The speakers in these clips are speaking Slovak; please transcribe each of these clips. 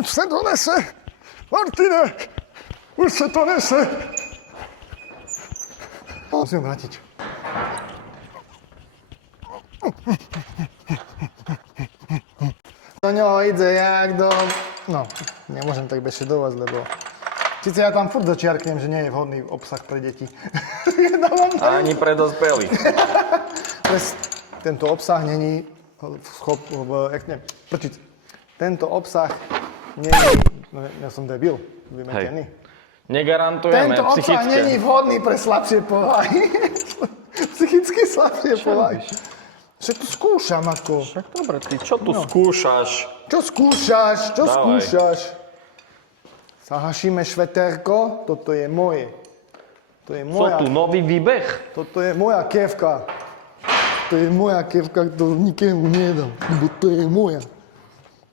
Už se to nese. Martine, už se to nese. Musím vrátiť. Do ňoho ide jak do... No, nemôžem tak bežať do vás, lebo... Sice ja tam furt začiarknem, že nie je vhodný obsah pre deti. Ani pre dospelých. Tento obsah není Tento obsah není... No, ja som debil, vymetený. Negarantujeme Tento obsah není vhodný pre slabšie povahy. Psychicky slabšie povahy. Však tu skúšam ako... Však dobre, ty čo tu skúšaš? Čo skúšaš? Čo Dávaj. skúšaš? Zahašíme šveterko, toto je moje. To je moja... Co tu, nový výbeh? Toto je moja kevka. To je moja kevka, ktorú nikému nedám, lebo to je moja.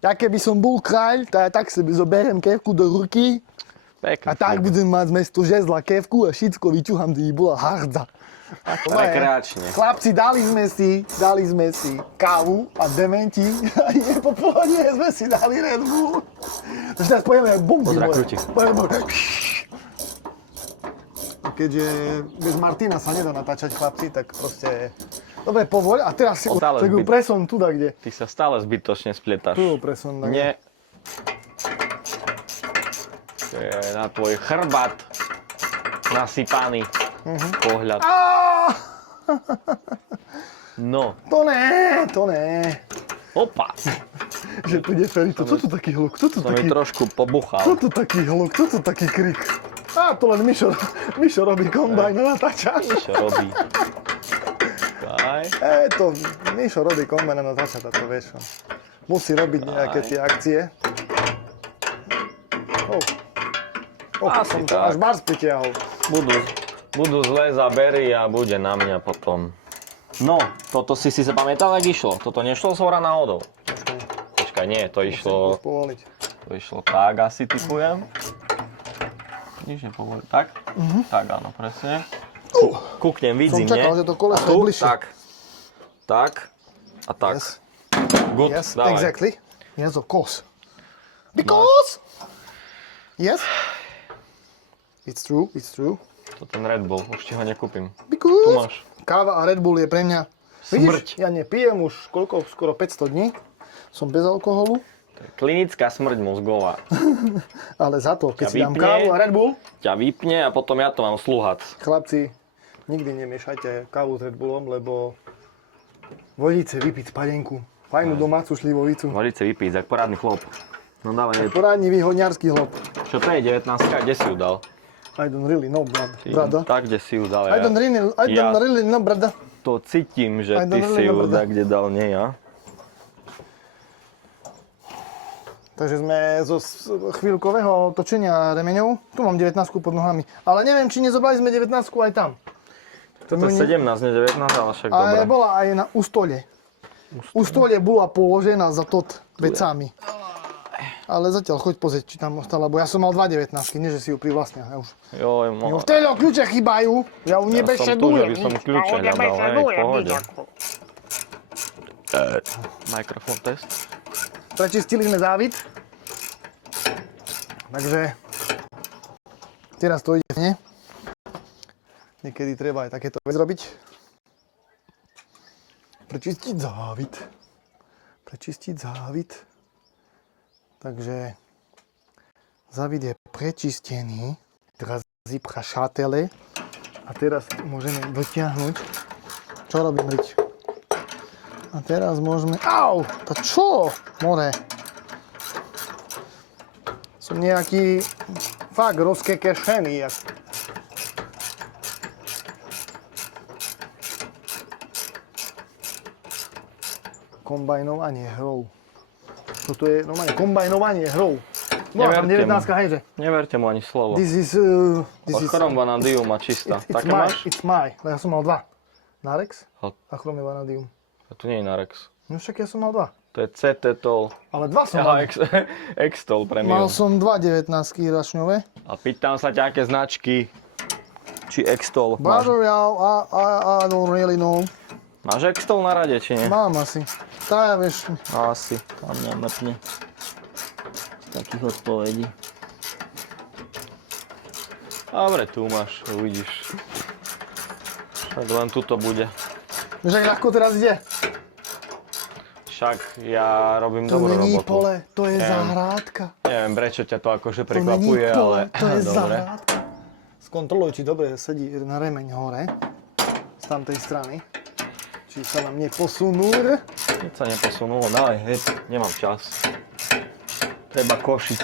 Ja keby som bol kráľ, tak si zoberiem kevku do ruky Pekný. a tak budem mať zmesto žezla kevku a všetko vyčúham, kde by bola hardza. Rekreačne. Chlapci, dali sme si kávu a dementi a nie popoludne sme si dali Red Bull. Takže teraz pojeme bomby. Pozdrav, kľúči. Keďže bez Martina sa nedá natáčať, chlapci, tak proste... Dobre, povoľ. A teraz si presun tuda, kde. Ty sa stále zbytočne splietaš. Tu presun. Nie. To je na tvoj chrbát nasypaný pohľad. No. To ne. Opa. Že tu ide Ferito. Co tu taký hluk? Kto tu Som mi taký... trošku pobuchal. Kto tu taký hluk? Kto tu taký krik? To len Mišo robí kombajn na natáča. Mišo robí. Mišo robí kombajn na natáča, to vieš. Musí robiť nejaké tie akcie. Asi som to tak. až bars pritiahol. Budú zlé zábery a bude na mňa potom. No, toto si sa pamätal, jak išlo? Toto nešlo z hora náhodou. Počkaj, nie, to išlo... To išlo tak, asi typujem. Nič nepovolí. Tak? Tak, áno, presne. Kúknem, vidím, nie? Som čakal, že to koleso je bližšie. Tak a tak. Yes. Good, Yes, dávaj. exactly. Yes, of course. Because... Yes. It's true. To ten Red Bull, už ti ho nekúpim. Because... Tu máš. Káva a Red Bull je pre mňa... Smrť. Vidíš, ja nepijem už skoro 500 dní. Som bez alkoholu. To je klinická smrť mozgová. Ale za to, keď Ťa si dám vypne. kávu a Red Bull... Ťa vypne a potom ja to mám slúhac. Chlapci, nikdy nemiešajte kávu s Red Bullom, lebo vodíte vypiť spadenku. Fajnú domácu šlivovicu. Vodice vypíť, jak porádny chlop. No dávaj. Porádny výhodňarský hlob. Čo to je 19? Kde si ju dal? I don't really know, brada. Tak, kde si ju dal? I don't really know, brada. To cítim, že I ty don't si really ju know, brada. tak, kde dal, nie ja. Takže sme zo chvíľkového točenia remeňov. Tu mám 19 pod nohami. Ale neviem, či nezobrali sme 19 aj tam. Toto je 17, nie 19, ale však Ale dobré. bola aj na ústole. Ústole bola položená za tot vecami. Ale zatiaľ choď pozrieť, či tam ostala, lebo ja som mal 2,19, nie že si ju privlastnil. Ja už. Joj, V telo kľúče chýbajú, ja u nebe som tu, že by som kľúče hľadal, hej, v pohode. Mikrofón test. Prečistili sme závit. Takže teraz to ide, nie? Niekedy treba aj takéto vec robiť. Prečistiť závit. Takže závit je prečistený. Teraz prašatele. A teraz môžeme dotiahnuť. Čo robím, Riť? A teraz môžeme... Au! To čo? More. Som nejaký fakt rozkekešený. Kombajnovanie hrou. Toto je normálne kombajnovanie hrou. Bola tam 19, hejže. Neverte mu ani slovo. This is... Chrom vanadium a čistá. Také máš? It's my. Ja som mal 2. Narex A chrom vanadium. tu nie je Narex. No však ja som mal 2. To je CT-tol. Ale 2 som Aha, mal. X-tol premium. Mal som 2 19 rašňové. A pýtam sa ťa, aké značky. Či X-tol máš. Brother, I don't really know. Máš X-tol na rade, či nie? Mám asi. Tá ja vieš. Asi, tam mňa mrtne. takých odpovedí. Dobre, tu máš, uvidíš. Tak len tuto bude. Vieš, ak ľahko teraz ide? Však ja robím To dobrú není robotu. pole, to je zahrádka. Neviem, prečo ťa to akože To není prekvapuje, pole, ale to je dobre. zahrádka. Skontroluj, či dobre sedí na remeň hore. Z tamtej strany. Či sa nám neposunú. Keď sa neposunulo, daj, hej, nemám čas. Treba košiť.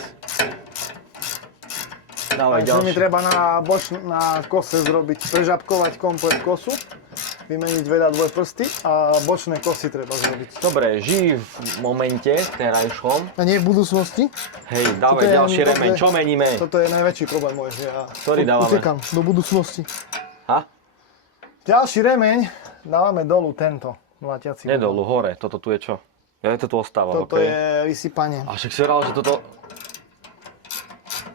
Dávaj Takže mi ďalší. treba na kose zrobiť, prežabkovať komplet kosu. Vymeniť veľa dvojprsty a bočné kosy treba zrobiť. Dobre, žij v momente, terajšom. A nie v budúcnosti? Hej, Toto dávaj je- ďalší toto remeň, je- čo meníme? Toto je najväčší problém môj, že ja Ktorý dávame? utekam do budúcnosti. Ha? Ďalší remeň dávame dolu tento, mlatiaci. Nie dolu, hore, toto tu je čo? Ja to tu ostávam, Toto okej? je vysypanie. A však si hovoril, že toto...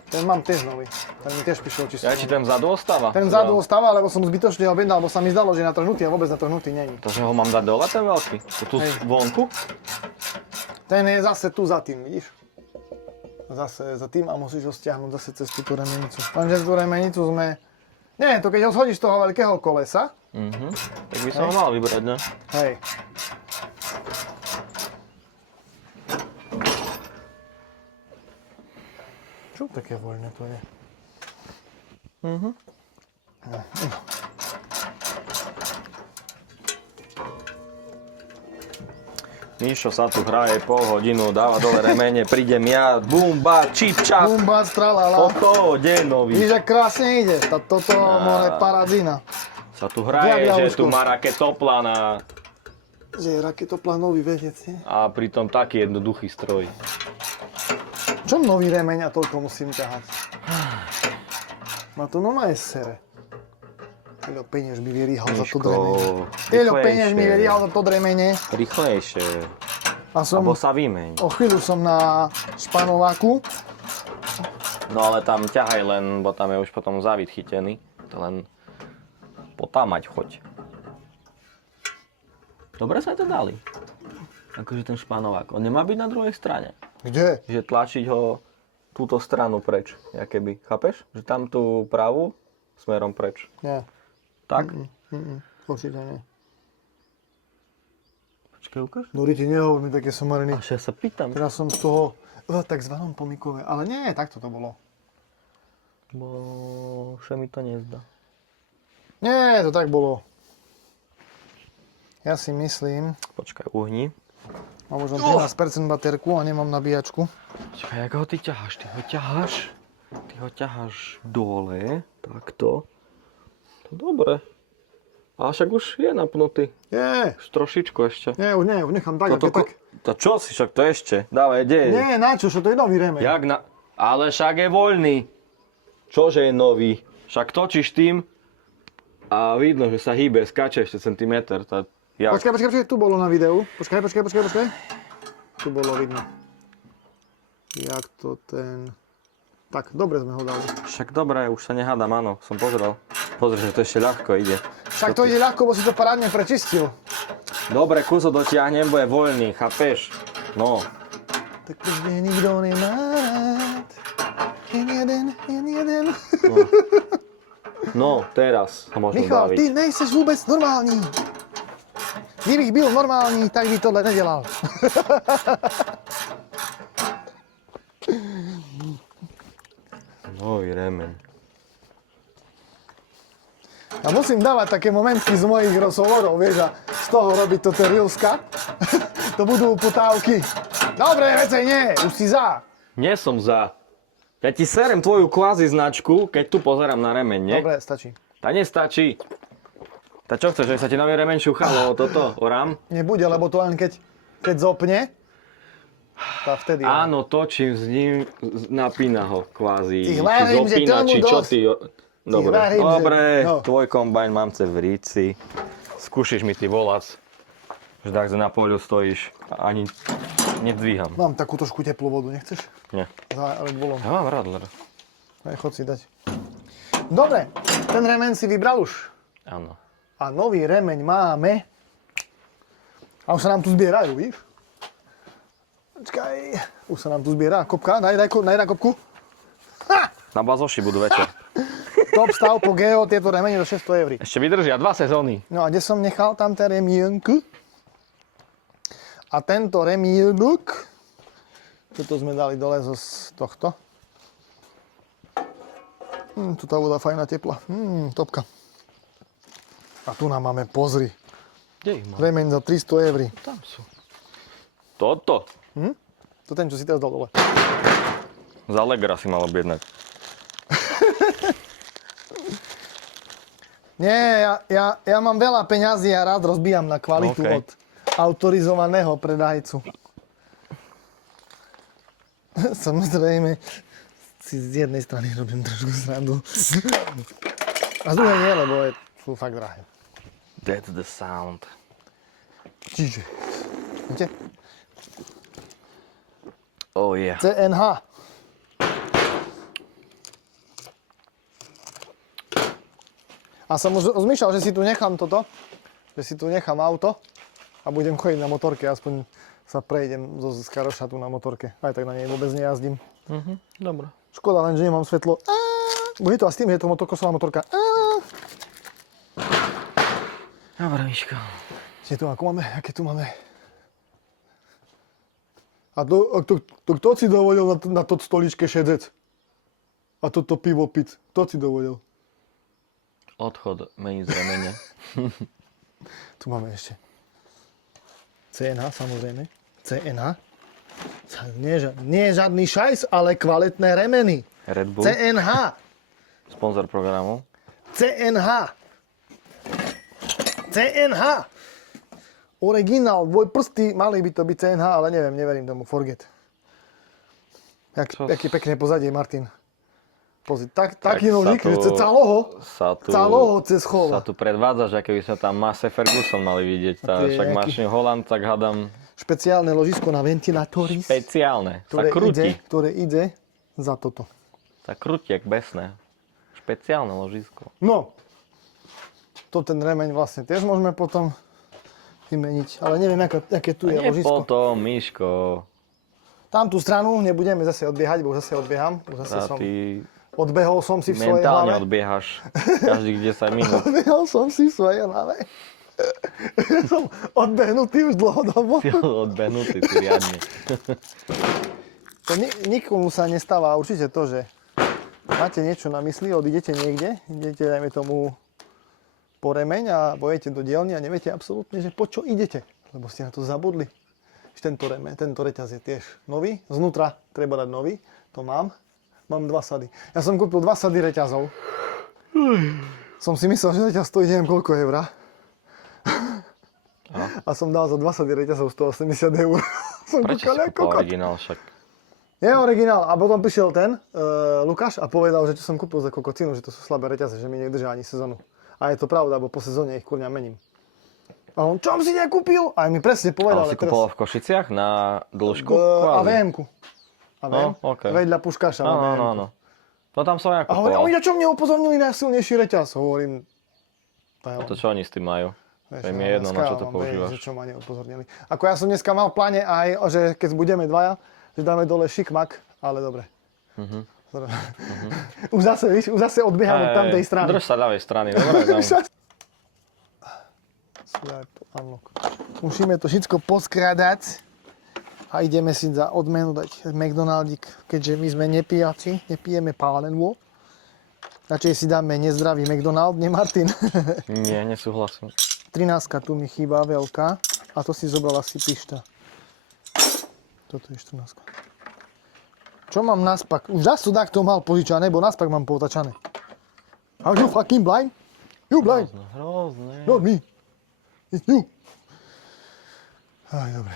Ten mám tiež nový. Ten mi tiež prišiel čisto Ja či nový. ten vzadu ostáva? Ten vzadu ostáva, lebo som zbytočne objednal, lebo sa mi zdalo, že je natrhnutý a vôbec natrhnutý není. Takže ho mám dať dole, ten veľký? To tu Hej. vonku? Ten je zase tu za tým, vidíš? Zase za tým a musíš ho stiahnuť zase cez túto remenicu. Lenže tú remenicu sme... Nie, to keď ho shodíš z toho veľkého kolesa, Tak by som ho mal vybrať, ne? hej. Čo také voľné to je? Míšo sa tu hraje pol hodinu, dáva dole remene, prídem ja, bumba, čip, čap, Bumba, stralala. toto, deň nový. Vidíš, ak krásne ide. Toto more paradzina. Sa tu hraje, Diabľa, že tu Uško. má raketoplan Že je raketoplánový vedec, nie? a pritom taký jednoduchý stroj. Čo nový remeň a toľko musím ťahať? Ma to normálne sere. Teľo peniaž mi vyrýhal za to Miško, dremene. Teľo peniaž mi rýchlejšie. vyrýhal za to dremene. Rýchlejšie, A som, alebo sa vymeň. o chvíľu som na španováku. No ale tam ťahaj len, bo tam je už potom závit chytený. To len potámať choď. Dobre sa to dali. Akože ten španovák. On nemá byť na druhej strane. Kde? Že tlačiť ho túto stranu preč. Jakoby. Chápeš? Že tam tú pravú smerom preč. Nie. Tak? Určite nie. Počkaj, ukáž. Dori, ti nehovor mi také somariny. Až ja sa pýtam. Teraz som z toho v takzvanom pomikove. Ale nie, takto to bolo. Bo še mi to nezdá. Nie, to tak bolo. Ja si myslím, Počkaj, uhni. mám možno 13% baterku a nemám nabíjačku. Počkaj, jak ho ty ťaháš? Ty ho ťaháš dole, takto. To dobre. A však už je napnutý. Nie, Už trošičku ešte. nie, už nechám tak, Toto, ako je tak. to čo si, však to ešte? Dávaj, kde je? Nie, na čo, to je nový remeň. Jak na... Ale však je voľný. Čože je nový? Však točíš tým a vidno, že sa hýbe, skáče ešte centimetr. Jak? Počkaj, tu bolo na videu. Počkaj. Tu bolo vidno. Jak to ten... Tak, dobre sme ho dali. Však dobre, už sa nehádam, áno, som pozrel. Pozri, že to ešte ľahko ide. Však to ide ľahko, bo si to parádne prečistil. Dobre, kuso dotiahnem, bo je voľný, chápeš? No. Tak proč mě nikto nemá rád. Jen jeden. No, teraz ho môžem Michal, baviť. ty nejseš vůbec normální. Kdybych byl normální, tak by tohle nedělal. Nový remeň. Ja musím dávať také momentky z mojich rozhovorov, vieš, a z toho robiť toto reelska. To budú putávky. Dobre, vecej nie, už si za. Nie som za. Ja ti serem tvoju kvázi značku, keď tu pozerám na remeň, nie? Dobre, stačí. Tá nestačí. Tá čo chceš, že sa ti nový remeň šuchalo toto, o ram? Nebude, lebo to len keď zopne, tá vtedy... Áno, točím s ním, napína ho kvázi. Ty varím, že Zopína, tomu či čo dosť. ty... Dobre, varím, že- dobre, no. tvoj kombajn mám v ríci. Skúšiš mi ty volac. Že tak na poľu stojíš a ani nedvíham. Mám takú trošku teplú vodu, nechceš? Nie. Za Red Bullom. Ja mám rád, Lero. Aj chod si dať. Dobre, ten remeň si vybral už. Áno. A nový remeň máme. A už sa nám tu zbierajú, víš? Počkaj. Už sa nám tu zbiera kopka. Daj kopku. Na bazoši budú večer. Top stav po Geo, tieto remene do 600 €. Ešte vydržia 2 sezóny. No a kde som nechal tam ten remienk? A tento remienok, toto sme dali dole z tohto. Tu tá voda fajná tepla. Topka. A tu nám máme, pozri. Kde ich mám? Remeň za 300 €. Tam sú. Toto. To ten, čo si teraz dal dole. Za Allegra si mal objednať. Nie, ja mám veľa peňazí a rád rozbíjam na kvalitu OK. od autorizovaného predajcu. Samozrejme, si z jednej strany robím trošku srandu. A z druhej nie, lebo sú fakt drahé. That's the sound. Čiže, vidíte? Oh yeah. CNH. A som už rozmýšľal, že si tu nechám toto, že si tu nechám auto a budem chodiť na motorke, aspoň sa prejdem z Karoša tu na motorke. Aj tak na nej vôbec nejazdím. Dobre. Škoda len, že nemám svetlo. Bude to aj s tým, že je to motokosová motorka. Dobre, Miško. Aké tu máme? A to kto si dovolil na to stoličke šedec? A toto pivo piť? Kto si dovolil? Odchod mení z remene. Tu máme ešte CNH, samozrejme. CNH. Nie je žiadny šajs, ale kvalitné remeny. Red Bull. CNH. Sponzor programu. CNH. CNH. Originál, dvojprsty, mali by to byť CNH, ale neverím tomu, forget. Jaký pekné pozadie, Martin. Pozri, taký nožík, že cez loho cez chova. Sa tu predvádzaš, aké by sme tam Massey Ferguson mali vidieť. Však máš Holand, tak hádam. Špeciálne ložisko na ventilátory. Špeciálne. Sa krúti. Ktoré ide za toto. Sa krúti, jak besné. Špeciálne ložisko. No. To ten remeň vlastne tiež môžeme potom vymeniť. Ale neviem, aké tu je ložisko. Potom, Miško. Tam tú stranu nebudeme zase odbiehať, bo zase odbieham. Odbehol som si v svojej hlave. Mentálne odbiehaš každých 10 minút. Odbehol som si v svojej hlave. Som odbehnutý už dlhodobo. Si odbehnutý, ty riadne. To nikomu sa nestáva určite to, že máte niečo na mysli, odídete niekde, idete, dajme tomu, po remeň a pojete do dielne a neviete absolútne, že po čo idete, lebo ste na to zabudli. Tento reťaz je tiež nový, znútra treba dať nový, to mám 2 sady. Ja som kúpil 2 sady reťazov. Som si myslel, že reťaz stojí neviem koľko €. A som dal za 2 sady reťazov 180 €. Prečo si kúpil originál však? Je originál. A potom prišiel ten Lukáš a povedal, že čo som kúpil za kokocinu, že to sú slabé reťaze, že mi nedržia ani sezónu. A je to pravda, bo po sezóne ich kurňa mením. A on, čo si nekúpil? A mi presne povedal. Ale si kúpoval v Košiciach na dĺžku? AVM-ku. Okay. Vedľa Puškáša. No. No tam som ja A hovorím, kúpoval. oni čo mne upozornili na silnejší reťaz? Hovorím, A to čo oni s tým majú? To je mi jedno, na čo to používaš. Čo ma neupozornili. Ako ja som dneska mal v pláne aj, že keď budeme dvaja, že dáme dole šikmak, ale dobre. Už zase odbiehame tam tej strany. Drž sa ľavej strany, dobre? Musíme to všetko poskradať a ideme si za odmenu dať McDonaldík, keďže my sme nepijaci, nepijeme pálenú. Radšej si dáme nezdravý McDonald, nie Martin? Nie, nesúhlasím. 13 tu mi chýba veľká a to si zobral asi pišta. Toto je 14. Čo mám naspak? Už zase takto mal požičané, bo naspak mám potačané. Are you fucking blind? You blind? Hrozné. Not me. It's you. Aj, dobre.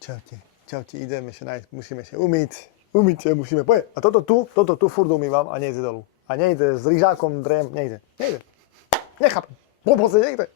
Čaute, ideme sa nájsť, musíme sa umyť sa musíme, poď. A toto tu furt umývam a nejde dolu. A nejde s rýžákom, nejde. Nechápem. Nejde.